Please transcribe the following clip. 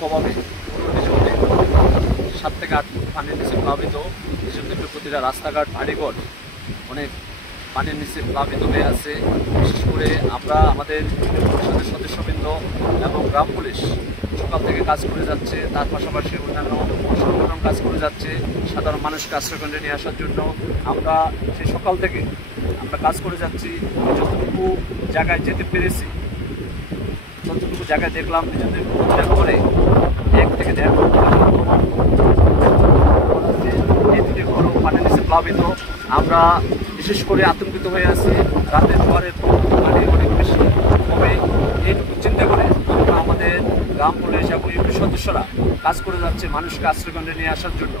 প্রভাবে পুরো নিঝুমে 7 থেকে 8 ফুট পানির নিচে প্লাবিত। নিঝুমদ্বীপের প্রতিটা রাস্তাঘাট বাড়িঘর অনেক পানির নিচে প্লাবিত হয়ে আছে। বিশেষ করে আমরা আমাদের পরিষদের সদস্যবৃন্দ এবং গ্রাম পুলিশ সকাল থেকে কাজ করে যাচ্ছে, তার পাশাপাশি অন্যান্য সংগঠন কাজ করে যাচ্ছে সাধারণ মানুষকে আশ্রয়কেন্দ্রে নিয়ে আসার জন্য। আমরা সেই সকাল থেকে আমরা কাজ করে যাচ্ছি। যতটুকু জায়গায় যেতে পেরেছি, যতটুকু জায়গায় দেখলাম নিজেদের করে 1 থেকে 1.5 ফুট পানির নিচে প্লাবিত। আমরা বিশেষ করে আতঙ্কিত হয়ে আছি, রাতের জোয়ারের পানি অনেক বেশি হবে। এইটুকু চিন্তা করে আমরা আমাদের গ্রাম পুলিশ এবং ইউপি সদস্যরা কাজ করে যাচ্ছে মানুষকে আশ্রয়কেন্দ্রে নিয়ে আসার জন্য।